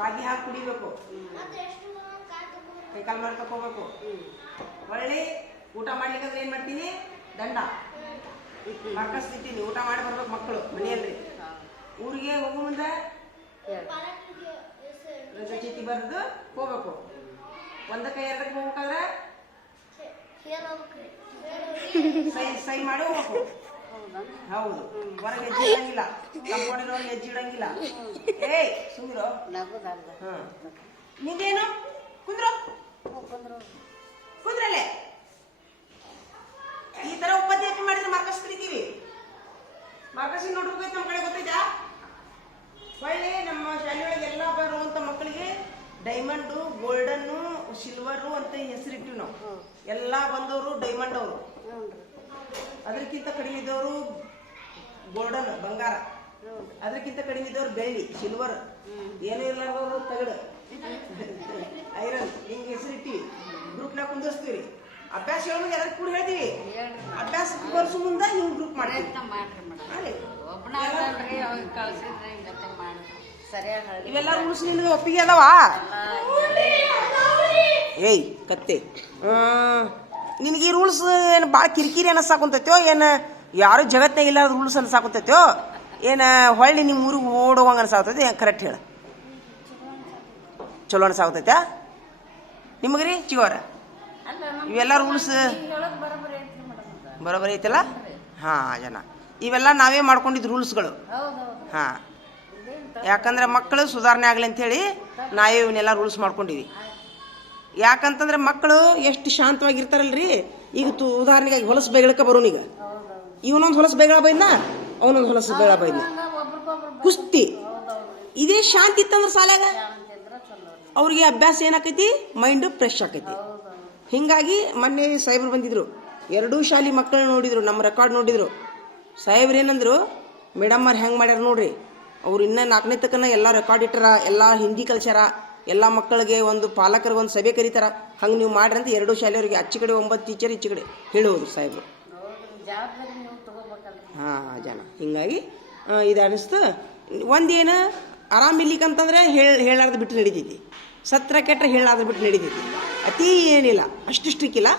ರಾಗಿ ಹಾಲು ಕುಡಿಬೇಕು, ಕೈಕಾಲು ಮಾಡಿ ತಕೋಬೇಕು. ಒಳ್ಳೆ ಊಟ ಮಾಡ್ಲಿಕ್ಕಂದ್ರೆ ಏನ್ ಮಾಡ್ತೀನಿ, ದಂಡ ಮಾರ್ಕಸ್ ಇಟ್ಟಿನಿ. ಊಟ ಮಾಡಿ ಬರ್ಬೇಕು ಮಕ್ಕಳು ಮನೆಯಲ್ರಿ. ಊರಿಗೆ ಹೋಗೋ ಮುಂದೆ ರಜೆ ಚೀಟಿ ಬರೆದು ಹೋಗ್ಬೇಕು. ಒಂದಕ್ಕೆ ಎರಡಕ್ಕೆ ಹೋಗ್ಬೇಕಾದ್ರೆ ಸೈ ಮಾಡಿ ಹೋಗ್ಬೇಕು. ಹೌದು, ಹೊರಗೆ ಹೆಜ್ಜೆ ಇಡಂಗಿಲ್ಲ, ಕಂಪೌಂಡಿನವ್ರಿಗೆ ಹೆಜ್ಜೆ ಇಡಂಗಿಲ್ಲ. ಸುಂದ್ರು ನಿಂದೇನು ಕುಂದ್ರಲ್ಲೇ ಈ ತರ ಉಪಾಧ್ಯಾಯ ಮಾಡಿದ್ರೆ ಮಾರ್ಕಸ್ ಕಲಿತೀವಿ. ಮಾರ್ಕಸ್ ನೋಡ್ಬೇಕು ನಮ್ಮ ಕಡೆ ಗೊತ್ತೈತಾ? ಒಳ್ಳೆ ನಮ್ಮ ಶಾಲೆಯೊಳಗೆ ಎಲ್ಲ ಬರುವಂತ ಮಕ್ಕಳಿಗೆ ಡೈಮಂಡು, ಗೋಲ್ಡನ್ನು, ಸಿಲ್ವರು ಅಂತ ಹೆಸರಿಟ್ಟಿವಿ ನಾವು. ಎಲ್ಲ ಬಂದವರು ಡೈಮಂಡ್ ಅವರು, ಅದಕ್ಕಿಂತ ಕಡಿಮೆ ಇದ್ದವರು ಗೋಲ್ಡನ್ ಬಂಗಾರ, ಅದಕ್ಕಿಂತ ಕಡಿಮೆ ಇದ್ದವ್ರು ಬೆಳ್ಳಿ ಸಿಲ್ವರ್, ಏನೂ ಇರ್ಲಾರ್ದವ್ರು ತಗಡು ಐರನ್. ಹಿಂಗೆ ಹೆಸರಿಟ್ಟಿವಿ. ಗ್ರೂಪ್ನಾಗ ಕುಂದಿರ್ಸ್ತೀವಿ. ಅಭ್ಯಾಸ ಹೇಳೋದು ಎಲ್ಲರೂ ಕೂಡ ಹೇಳ್ತೀವಿ. ಅಭ್ಯಾಸ ಬರ್ಸು ಮುಂದೆ ಹಿಂಗೆ ಗ್ರೂಪ್ ಮಾಡ್ತೀವಿ. ಇವೆಲ್ಲ ರೂಲ್ಸ್ ನಿನಗೆ ಒಪ್ಪಿಗೆ ಅದಾವ? ಕತ್ತೆ ನಿನಗೆ ಈ ರೂಲ್ಸ್ ಏನು ಭಾಳ ಕಿರಿಕಿರಿ ಅನಸಾಕುಂತೈತೋ, ಏನು ಯಾರು ಜಗತ್ನಾಗ ಇಲ್ಲಾರ ರೂಲ್ಸ್ ಅನ್ಸಾಕುಂತೈತೋ, ಏನು ಹೊಳ್ಳಿ ನಿಮ್ಮ ಊರಿಗೆ ಓಡುವಂಗೆ ಅನ್ಸಾಕತೈತಿ? ಕರೆಕ್ಟ್ ಹೇಳ. ಚಲೋ ಅನ್ಸಾಕತೈತಾ ನಿಮಗೆ ರೀ ಚಿಗೋರ? ಇವೆಲ್ಲ ರೂಲ್ಸ್ ಬರೋಬರಿ ಐತಲ್ಲ? ಹಾಂ ಜನ ಇವೆಲ್ಲ ನಾವೇ ಮಾಡ್ಕೊಂಡಿದ್ದು ರೂಲ್ಸ್ಗಳು. ಹಾಂ, ಯಾಕಂದ್ರೆ ಮಕ್ಕಳು ಸುಧಾರಣೆ ಆಗಲಿ ಅಂಥೇಳಿ ನಾವೇ ಇವನ್ನೆಲ್ಲ ರೂಲ್ಸ್ ಮಾಡ್ಕೊಂಡಿವಿ. ಯಾಕಂತಂದ್ರೆ ಮಕ್ಕಳು ಎಷ್ಟು ಶಾಂತವಾಗಿರ್ತಾರಲ್ರಿ. ಈಗ ಉದಾಹರಣೆಗಾಗಿ ಹೊಲಸು ಬೈಗಳಕ್ಕೆ ಬರೋನೀಗ ಇವನೊಂದು ಹೊಲಸು ಬೈಗಳ ಬೈದ್ನ, ಅವನೊಂದು ಹೊಲಸು ಬೈಗಳ ಬೈದ್ನ, ಕುಸ್ತಿ. ಇದೇ ಶಾಂತಿ ಇತ್ತಂದ್ರೆ ಸಾಲ್ಯಾಗ ಅವ್ರಿಗೆ ಅಭ್ಯಾಸ ಏನಾಕೈತಿ, ಮೈಂಡು ಫ್ರೆಶ್ ಆಕೈತಿ. ಹೀಗಾಗಿ ಮೊನ್ನೆ ಸಾಹೇಬ್ರು ಬಂದಿದ್ರು, 2 ಶಾಲೆ ಮಕ್ಕಳು ನೋಡಿದ್ರು, ನಮ್ಮ ರೆಕಾರ್ಡ್ ನೋಡಿದ್ರು. ಸಾಹೇಬ್ರು ಏನಂದ್ರು, ಮೇಡಮ್ ಅವ್ರು ಹೆಂಗೆ ಮಾಡ್ಯಾರ ನೋಡ್ರಿ, ಅವ್ರು ಇನ್ನೂ 4ನೇ ತಕ್ಕನ ಎಲ್ಲ ರೆಕಾರ್ಡ್ ಇಟ್ಟಾರ, ಎಲ್ಲ ಹಿಂದಿ ಕಲ್ಸ್ಯಾರ, ಎಲ್ಲ ಮಕ್ಕಳಿಗೆ ಒಂದು ಪಾಲಕರಿಗೆ ಒಂದು ಸಭೆ ಕರೀತಾರ, ಹಂಗೆ ನೀವು ಮಾಡ್ರಿ ಅಂತ ಎರಡೂ ಶಾಲೆಯವರಿಗೆ ಆಚೆ ಕಡೆ 9 ಟೀಚರ್ ಈಚೆ ಕಡೆ ಹೇಳುವುದು ಸಾಹೇಬರು. ಹಾಂ ಜನ ಹಿಂಗಾಗಿ ಇದು ಅನಿಸ್ತು. ಒಂದೇನು ಆರಾಮಿರ್ಲಿಕ್ಕಂತಂದ್ರೆ ಹೇಳಾರ್ದು ಬಿಟ್ಟು ನಡೀತೈತಿ, ಸತ್ರ ಕೆಟ್ಟರೆ ಹೇಳಾರ್ದು ಬಿಟ್ಟು ನಡೀತೈತಿ. ಅತೀ ಏನಿಲ್ಲ, ಅಷ್ಟಿಷ್ಟಕ್ಕಿಲ್ಲ.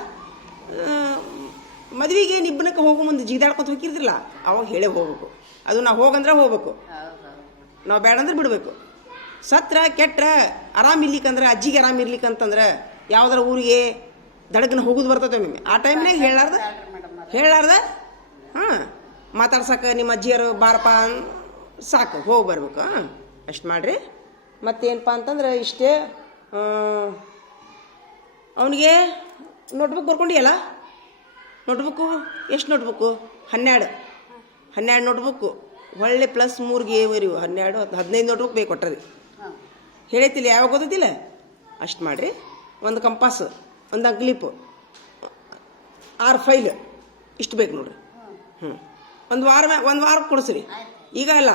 ಮದುವೆಗೆ ನಿಬ್ಬನಕ್ಕೆ ಹೋಗೋ ಮುಂದೆ ಜಿಗಿದಾಡ್ಕೊತ ಹೋಗಿರ್ತಿರಲ್ಲ, ಅವಾಗ ಹೇಳೇ ಹೋಗ್ಬೇಕು. ಅದು ನಾವು ಹೋಗಂದ್ರೆ ಹೋಗ್ಬೇಕು, ನಾವು ಬೇಡ ಅಂದ್ರೆ ಬಿಡಬೇಕು. ಸತ್ರ ಕೆಟ್ರ ಆರಾಮಿರ್ಲಿಕ್ಕಂದ್ರೆ, ಅಜ್ಜಿಗೆ ಆರಾಮಿರ್ಲಿಕ್ಕಂತಂದ್ರೆ ಯಾವ್ದಾರ ಊರಿಗೆ ದಡಗನ ಹೋಗೋದು ಬರ್ತದೆ ಒಮ್ಮೆ. ಆ ಟೈಮ್ನಾಗ ಹೇಳಾರ್ದ ಹಾಂ ಮಾತಾಡ್ಸಕ್ಕೆ ನಿಮ್ಮ ಅಜ್ಜಿಯರು ಬಾರಪ್ಪ ಸಾಕು, ಹೋಗಿ ಬರ್ಬೇಕು. ಅಷ್ಟು ಮಾಡಿರಿ. ಮತ್ತೇನಪ್ಪ ಅಂತಂದ್ರೆ ಇಷ್ಟೇ. ಅವನಿಗೆ ನೋಟ್ಬುಕ್ ಬರ್ಕೊಂಡಿಯಲ್ಲ, ನೋಟ್ಬುಕ್ಕು ಎಷ್ಟು ನೋಟ್ಬುಕ್ಕು? 12 ನೋಟ್ಬುಕ್ಕು. ಒಳ್ಳೆ +3 ಬರೀ 12 15 ನೋಟ್ಬುಕ್ ಬೇಕು ಕೊಟ್ಟರಿ. ಹೇಳೈತಿಲ್ಲ ಯಾವಾಗ ಓದೋದಿಲ್ಲ ಅಷ್ಟು ಮಾಡಿರಿ. ಒಂದು ಕಂಪಾಸ್, ಒಂದು ಅಂಕ್ಲಿಪು, 6 ಫೈಲ್ ಇಷ್ಟು ಬೇಕು ನೋಡ್ರಿ. ಒಂದು ವಾರ ಕೊಡಿಸ್ರಿ. ಈಗ ಅಲ್ಲ,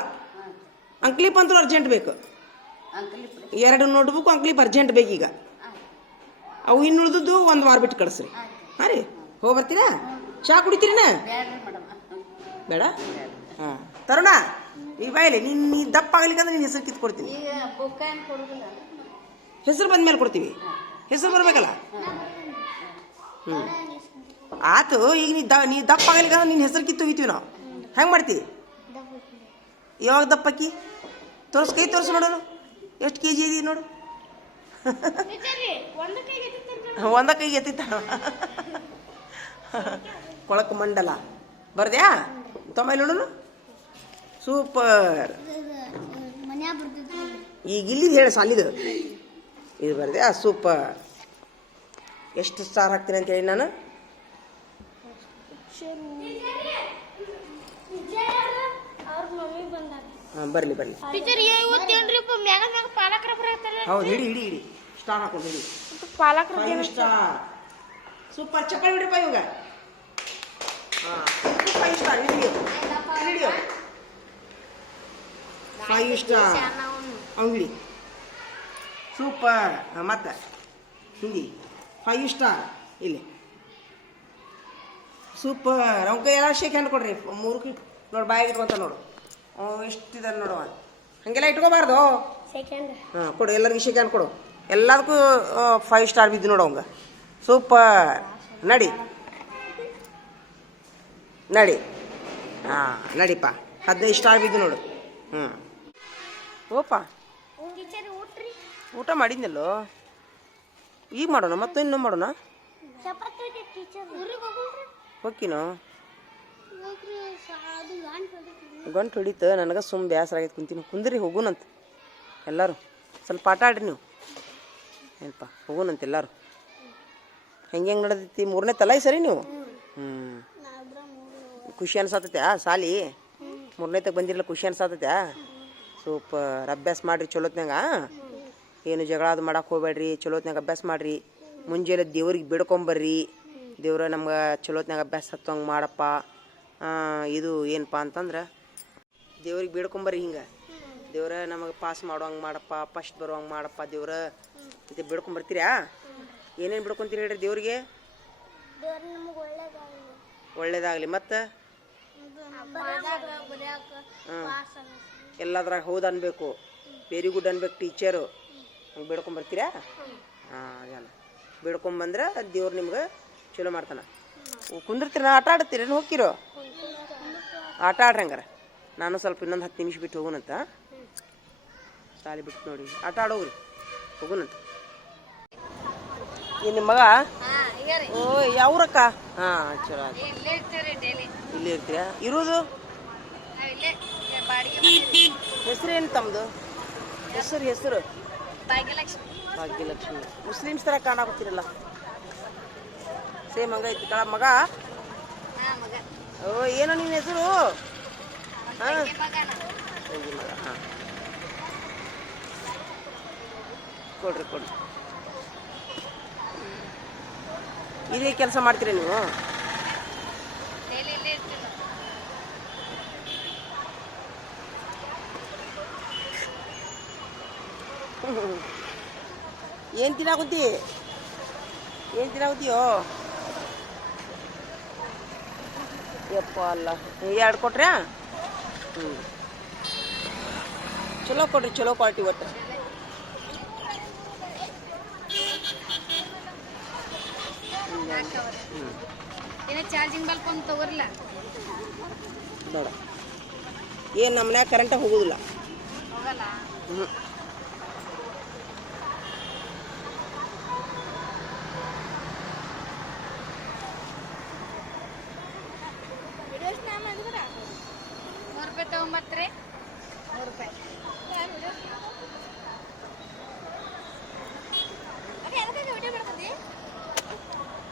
ಅಂಕ್ಲಿಪ್ ಅಂತೂ ಅರ್ಜೆಂಟ್ ಬೇಕು. 2 ನೋಟ್ಬುಕ್ ಅಂಕ್ಲಿಪ್ ಅರ್ಜೆಂಟ್ ಬೇಕು ಈಗ. ಅವು ಇನ್ನು ಉಳಿದದ್ದು 1 ವಾರ ಬಿಟ್ಟು ಕಳಿಸ್ರಿ. ಹಾಂ ರೀ, ಹೋಗಿ ಬರ್ತೀರಾ? ಚಹಾ ಕುಡಿತೀರಿನ? ಬೇಡ? ಹಾಂ ತರುಣ, ಈ ಬಾಯಿಲೆ ನೀ ದಪ್ಪ ಆಗ್ಲಿಕ್ಕಂದ್ರೆ ನಿನ್ನ ಹೆಸರು ಕಿತ್ಕೊಡ್ತೀನಿ. ಹೆಸರು ಬಂದ ಮೇಲೆ ಕೊಡ್ತೀವಿ, ಹೆಸರು ಬರ್ಬೇಕಲ್ಲ. ಆತು. ಈಗ ನೀ ದಪ್ಪ ಆಗ್ಲಿಕ್ಕಂದ್ರೆ ನಿನ್ನ ಹೆಸರು ಕಿತ್ತು ಹೋಗಿತೀವಿ ನಾವು. ಹೆಂಗೆ ಮಾಡ್ತೀವಿ? ಯಾವಾಗ ದಪ್ಪಕ್ಕಿ ತೋರ್ಸು, ಕೈ ತೋರಿಸು ನೋಡೋಣ. ಎಷ್ಟು kg ಇದೀವಿ ನೋಡು. ಒಂದ ಕೈಗೆ ಎತ್ತಿತ್ತ ಕೊಳಕು ಮಂಡಲ ಬರ್ದ್ಯಾ? ತೊಂಬೈ ನೋಡೋಣ. ಸೂಪರ್. ಈಗ ಇಲ್ಲಿದ್ದು ಹೇಳಿ ಸಾಲಿದು ಇದು ಬರ್ದ್ಯಾ? ಸೂಪರ್. ಎಷ್ಟು ಸ್ಟಾರ್ ಹಾಕ್ತೀನಿ ಅಂತೇಳಿ ನಾನು. ಹಾಂ ಬರಲಿ. ಹೌದು, ಹಿಡಿ ಸ್ಟಾರ್ ಹಾಕೊಂಡು ಹಿಡಿ. 5 ಸ್ಟಾರ್. ಸೂಪರ್. ಚಪ್ಪಲ್ ಬಿಡ್ರಿಪ್ಪ ಇವಾಗ. ಹಾಂ 5 ಸ್ಟಾರ್ ಹಿಡಿಯೋ. 5 ಸ್ಟಾರ್ ಅಂಗಡಿ. ಸೂಪರ್. ಮತ್ತೆ ಹಿಂದಿ 5 ಸ್ಟಾರ್ ಇಲ್ಲಿ. ಸೂಪರ್. ಅವ್ನ ಎಲ್ಲ ಶೇಕ್ ಹ್ಯಾಂಡ್ ಕೊಡ್ರಿ. 3 ನೋಡಿ, ಬಾಯಿಗೆ ಇಟ್ಕೊಂತ ನೋಡು. ಎಷ್ಟಿದ್ದಾರೆ ನೋಡುವ. ಹಂಗೆಲ್ಲ ಇಟ್ಕೋಬಾರ್ದು. ಹಾಂ ಕೊಡು, ಎಲ್ಲರಿಗೂ ಶೇಕ್ ಹ್ಯಾಂಡ್ ಕೊಡು. ಎಲ್ಲದಕ್ಕೂ 5 ಸ್ಟಾರ್ ಬಿದ್ದು ನೋಡು ಅವಂಗ. ಸೂಪರ್. ನಡಿ. ಹಾಂ ನಡಿಪ್ಪ. 15 ಸ್ಟಾರ್ ಬಿದ್ದು ನೋಡು. ಓಪ ಊಟ ಮಾಡಿದ್ನಲ್ಲೋ. ಈಗ ಮಾಡೋಣ ಮತ್ತೆ ಇನ್ನೂ ಮಾಡೋಣ. ಹೋಗ್ತೀನೋ ಗಂಟು ಹೊಡಿತು ನನಗೆ. ಸುಮ್ಮ ಬೇಸರ ಆಗೈತೆ, ಕುಂತೀನಿ. ಕುಂದ್ರಿ ಹೋಗೋಣಂತ ಎಲ್ಲರೂ. ಸ್ವಲ್ಪ ಆಟ ಆಡ್ರಿ ನೀವು. ಏನಪ್ಪ ಹೋಗೋಣಂತ ಎಲ್ಲರೂ. ಹೆಂಗೆ ನಡೆದೈತಿ? 3ನೇ ತಲ ಸರಿ ನೀವು? ಖುಷಿ ಅನ್ಸತ್ತೈತೆ ಸಾಲಿ? 3ನೇ ತಗ ಬಂದಿರಲ್ಲ, ಖುಷಿ ಅನ್ಸತ್ತೈತೆ? ಸೂಪರ್. ಅಭ್ಯಾಸ ಮಾಡಿರಿ ಚಲೋತ್ನಾಗ. ಏನು ಜಗಳ ಅದು ಮಾಡಕ್ಕೆ ಹೋಗ್ಬೇಡ್ರಿ. ಚಲೋತ್ನಾಗ ಅಭ್ಯಾಸ ಮಾಡಿರಿ. ಮುಂಜಾನೆ ದೇವ್ರಿಗೆ ಬಿಡ್ಕೊಂಬರ್ರಿ. ದೇವ್ರ ನಮ್ಗೆ ಚಲೋತ್ನಾಗ ಅಭ್ಯಾಸ ಹತ್ತಂಗೆ ಮಾಡಪ್ಪ. ಇದು ಏನಪ್ಪ ಅಂತಂದ್ರೆ ದೇವ್ರಿಗೆ ಬೇಡ್ಕೊಂಬರ್ರಿ. ಹಿಂಗೆ ದೇವ್ರ ನಮಗೆ ಪಾಸ್ ಮಾಡೋಂಗೆ ಮಾಡಪ್ಪ, ಫಸ್ಟ್ ಬರುವಂಗೆ ಮಾಡಪ್ಪ ದೇವ್ರ ಇದು ಬೇಡ್ಕೊಂಬರ್ತೀರಾ? ಏನೇನು ಬಿಡ್ಕೊಂತೀರಿ ಹೇಳ್ರಿ ದೇವ್ರಿಗೆ? ಒಳ್ಳೇದಾಗಲಿ. ಮತ್ತು ಎಲ್ಲದ್ರಾಗ ಹೌದು ಅನ್ಬೇಕು, ವೆರಿ ಗುಡ್ ಅನ್ಬೇಕು ಟೀಚರು. ಹಂಗೆ ಬೇಡ್ಕೊಂಬರ್ತೀರಾ? ಹಾಂ ಜನ ಬೇಡ್ಕೊಂಬಂದ್ರೆ ದೇವ್ರು ನಿಮ್ಗೆ ಚಲೋ ಮಾಡ್ತಾನೆ. ಕುಂದಿರ್ತೀರ? ಆಟ ಆಡ್ತೀರ? ಹೋಗ್ತಿರೋ? ಆಟ ಆಡ್ರಿ ಹಂಗಾರೆ. ನಾನು ಸ್ವಲ್ಪ ಇನ್ನೊಂದು 10 ನಿಮಿಷ ಬಿಟ್ಟು ಹೋಗೋಣಂತ. ಸಾಲಿ ಬಿಟ್ಟು ನೋಡಿ ಆಟ ಆಡೋಗ್ರಿ, ಹೋಗೋಣಂತ. ಏನು ನಿಮ್ಮ ಮಗ? ಓ ಯಾವ್ರಕ್ಕ? ಹಾಂ ಚಲೋ ಆಯ್ತು. ಇಲ್ಲೇ ಇರ್ತೀರಾ? ಇರೋದು ಹೆಸರು ಏನು ತಮ್ಮದು? ಹೆಸರು ಭಾಗ್ಯಲಕ್ಷ್ಮಿ. ಮುಸ್ಲಿಮ್ಸ್ ಥರ ಕಾಣಾಕತ್ತೀರಲ್ಲ. ಸೇಮ್ ಹಂಗೈತಿ ಕಳ ಮಗ. ಓ ಏನೋ ನಿನ್ನ ಹೆಸರು? ಹಾಂ ಮಗ. ಹಾಂ ಕೊಡ್ರಿ. ಇದೇ ಕೆಲಸ ಮಾಡ್ತೀರಾ ನೀವು? ಏನು ತಿನ್ನಾಕುಂತಿ ಏನು ತಿನ್ನಾಕುತ್ತೀಯೋ ಯಪ್ಪ ಅಲ್ಲ 2 ಕೊಟ್ರೆ ಹ್ಞೂ ಚಲೋ ಕೊಡ್ರಿ ಚಲೋ ಕ್ವಾಲಿಟಿ ಒಟ್ಟು ಚಾರ್ಜಿಂಗ್ ಬಲ್ಪ್ ಒಂದು ತಗೋರಿಲ್ಲ ಬೇಡ ಏನು ನಮ್ಮ ಮನ್ಯಾಗ ಕರೆಂಟಾಗ ಹೋಗೋದಿಲ್ಲ ಹೋಗಲ್ಲ ಹ್ಞೂ ₹100 ತಗೊಂಬತ್ರಿ ₹100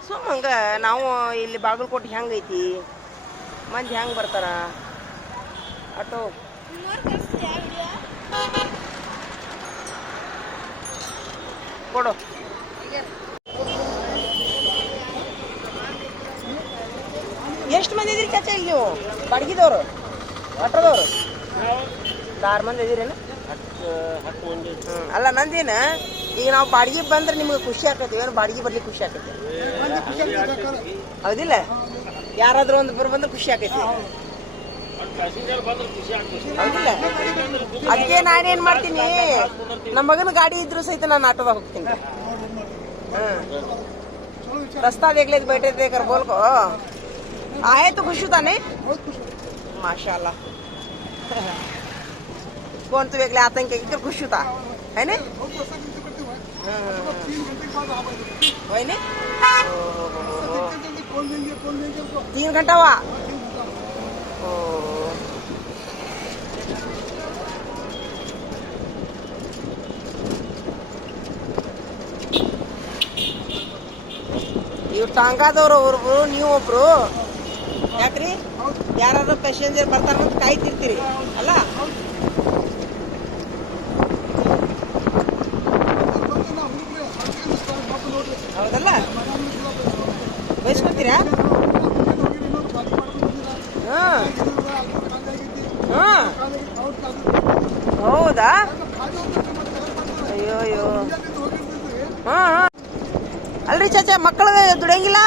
ಸುಮ್ಮಂಗ ನಾವು ಇಲ್ಲಿ ಬಾಗಲಕೋಟೆ ಹೆಂಗೈತಿ ಮಂದಿ ಹೆಂಗೆ ಬರ್ತಾರ ಆಟೋ ಕೊಡು ಎಷ್ಟು ಮಂದಿ ಇದೀರಿ ಚಾಚಾ ಇಲ್ಲಿ ನೀವು ಬಾಡಿಗೆದವ್ರು ಆಟೋದವ್ರು 6 ಮಂದಿ ಇದೀರೇನು ಅಲ್ಲ ನಂದೇನ ಈಗ ನಾವು ಬಾಡಿಗೆ ಬಂದ್ರೆ ನಿಮ್ಗೆ ಖುಷಿ ಆಕೈತಿ ಏನು ಬಾಡಿಗೆ ಬರ್ಲಿಕ್ಕೆ ಖುಷಿ ಆಕೈತಿ ಹೌದಿಲ್ಲ ಯಾರಾದ್ರೂ ಒಂದು ಬಂದ್ರೆ ಖುಷಿ ಆಕೈತಿ ಹೌದಿಲ್ಲ ಅದಕ್ಕೆ ನಾನೇನ್ ಮಾಡ್ತೀನಿ ನಮ್ಮ ಮಗನ ಗಾಡಿ ಇದ್ರು ಸಹಿತ ನಾನು ಆಟೋದಾಗ ಹೋಗ್ತೀನಿ रस्ता देख ले बैठे थे कर बोल को आए तो खुश होता नहीं माशाल्लाह कौन तो वेगले आतंक के खुश होता है ना वही नहीं 3 घंटा हुआ ಇವ್ರು ಟಾಂಗಾದವ್ರು ಒಬ್ರು ನೀವು ಒಬ್ರು ಯಾಕ್ರಿ ಯಾರಾದ್ರೂ ಪ್ಯಾಸೆಂಜರ್ ಬರ್ತಾರಂತ ಕಾಯ್ತಿರ್ತೀರಿ ಅಲ್ಲ ಹೌದಲ್ಲ ಬಯಸ್ಕೊತೀರಾ ಹೌದಾ ಅಯ್ಯೋ ಅಯ್ಯೋ ಅಲ್ರಿ ಚಾಚಾ ಮಕ್ಕಳು ದುಡಿಯಂಗಿಲ್ಲ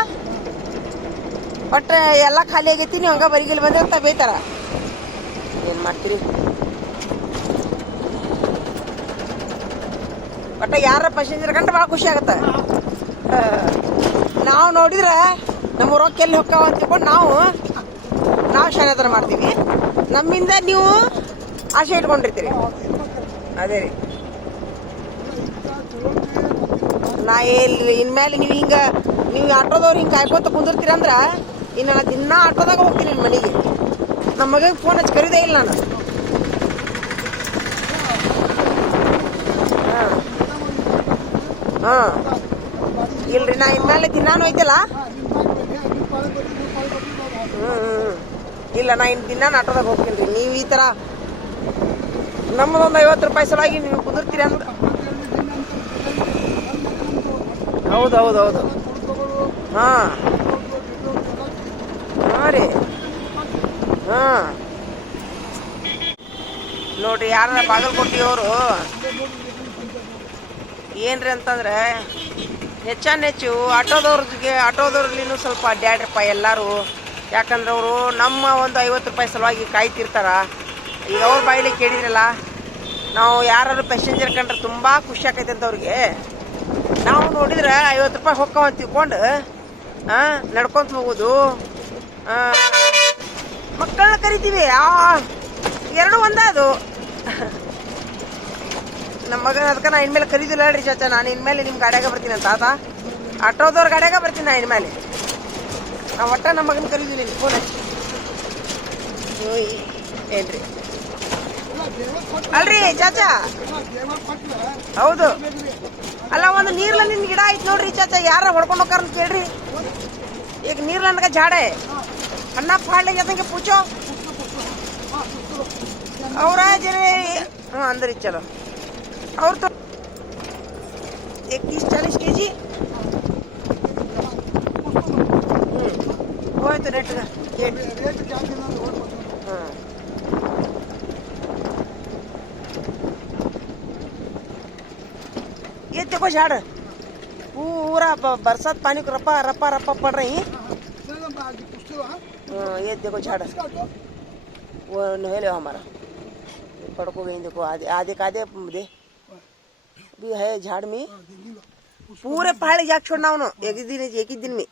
ಬಟ್ ಎಲ್ಲ ಖಾಲಿ ಆಗೈತಿ ನೀವು ಹಂಗ ಬರಿಗಿಲ್ ಬಂದಿರ್ತ ಬೈತಾರ ಏನ್ ಮಾಡ್ತೀರಿ ಬಟ್ ಯಾರ ಪ್ಯಾಸೆಂಜರ್ ಕಂಡ್ರೆ ಭಾಳ ಖುಷಿ ಆಗತ್ತ ನಾವು ನೋಡಿದ್ರೆ ನಮ್ಮ ರೊಕ್ಕ ಎಲ್ಲಿ ಹೊಕ್ಕಾವ ಅಂತ ತಿಳ್ಕೊಂಡು ನಾವು ಶಾನೆತನ ಮಾಡ್ತೀವಿ ನಮ್ಮಿಂದ ನೀವು ಆಸೆ ಇಟ್ಕೊಂಡಿರ್ತೀರಿ ಅದೇ ರೀ ನಾ ಎಲ್ಲಿ ಇನ್ಮೇಲೆ ನೀವು ಆಟೋದವ್ರು ಹಿಂಗೆ ಕಾಯ್ಕೋತ ಕುಂದಿರ್ತೀರಂದ್ರ ಇನ್ನು ನಾನು ದಿನ ಆಟೋದಾಗ ಹೋಗ್ತೀನಿ ನನ್ನ ಮನೆಗೆ ನಮ್ಮ ಮಗಗೆ ಫೋನ್ ಹಚ್ಚಿ ಕರೀದೇ ಇಲ್ಲ ನಾನು ಹಾಂ ಇಲ್ರಿ ನಾ ಇನ್ಮೇಲೆ ದಿನಾನು ಐತಲ್ಲ ಇಲ್ಲ ನಾ ಇನ್ನು ದಿನ ಆಟೋದಾಗ ಹೋಗ್ತೀನಿ ರೀ ನೀವು ಈ ಥರ ನಮ್ಮದೊಂದು ₹50 ಸಲುವಾಗಿ ನೀವು ಕುದಿರ್ತೀರಿ ಅಂದ್ರೆ ಹೌದು ಹೌದು ಹೌದು ಹಾಂ ಹಾಂ ರೀ ಹಾಂ ನೋಡ್ರಿ ಯಾರ ಬಾಗಲಕೋಟೆಯವರು ಏನ್ರಿ ಅಂತಂದ್ರೆ ಹೆಚ್ಚಾನೆಚ್ಚು ಆಟೋದವ್ರಲ್ಲಿನೂ ಸ್ವಲ್ಪ ಅಡ್ಡಾಡ್ರಪ್ಪ ಎಲ್ಲರೂ ಯಾಕಂದ್ರೆ ಅವರು ನಮ್ಮ ಒಂದು ₹50 ಸಲುವಾಗಿ ಕಾಯ್ತಿರ್ತಾರ ಈಗ ಅವ್ರ ಬಾಯಿಲಿ ಕೇಳಿದ್ರಲ್ಲ ನಾವು ಯಾರು ಪ್ಯಾಸೆಂಜರ್ ಕಂಡ್ರೆ ತುಂಬ ಖುಷಿ ಆಕೈತೆ ಅಂತ ಅವ್ರಿಗೆ ನಾವು ನೋಡಿದ್ರೆ ₹50 ಹೊಕ್ಕವ ಅಂತ ತಿಳ್ಕೊಂಡು ನಡ್ಕೊಂತ ಹೋಗೋದು ಮಕ್ಕಳನ್ನ ಕರಿತೀವಿ ಎರಡು ಒಂದೇ ಅದು ನಮ್ಮ ಮಗನ ಅದಕ್ಕೆ ನಾ ಇನ್ಮೇಲೆ ಕರೀದಿಲ್ಲ ಹೇಳ್ರಿ ಚಾಚಾ ನಾನು ಇನ್ಮೇಲೆ ನಿಮ್ಮ ಗಾಡಿಯಾಗ ಬರ್ತೀನಿ ಅಂತ ಆತ ಆಟೋದವ್ರ ಗಾಡಿಯಾಗ ಬರ್ತೀನಿ ನಾ ಇನ್ಮೇಲೆ ನಾವು ಒಟ್ಟ ನಮ್ಮ ಮಗನ ಕರೀದಿಲ್ಲ ಫೋನ್ ಹಚ್ಚಿ ಏನ್ರಿ ಅಲ್ರಿ ಚಾಚಾ ಹೌದು ಅಲ್ಲ ಒಂದು ನೀರ್ಲಂದಿನ ಗಿಡ ಐತ್ ನೋಡ್ರಿ ಚಾಚಾ ಯಾರ ಹೊಡ್ಕೊಂಡು ಹೋಗಾರ ಅಂತ ಕೇಳ್ರಿ ಈಗ ನೀರ್ಲಂದ झाड़ है अन्ना फाड़ ले जाते हैं पूछो और हाँ अंदर ही चलो और तो 30-40 kg वो तो रेट हाँ ये देखो झाड़ पूरा बरसात पानी को रप्पा रप्पा रप्पा पड़ रही। ये देखो झाड़ वो नहेले हमारा पड़को गई देखो आधे आधे का आधे दे भी है झाड़ में पूरे पहाड़ी जाग छोड़ना उन्होंने एक ही दिन में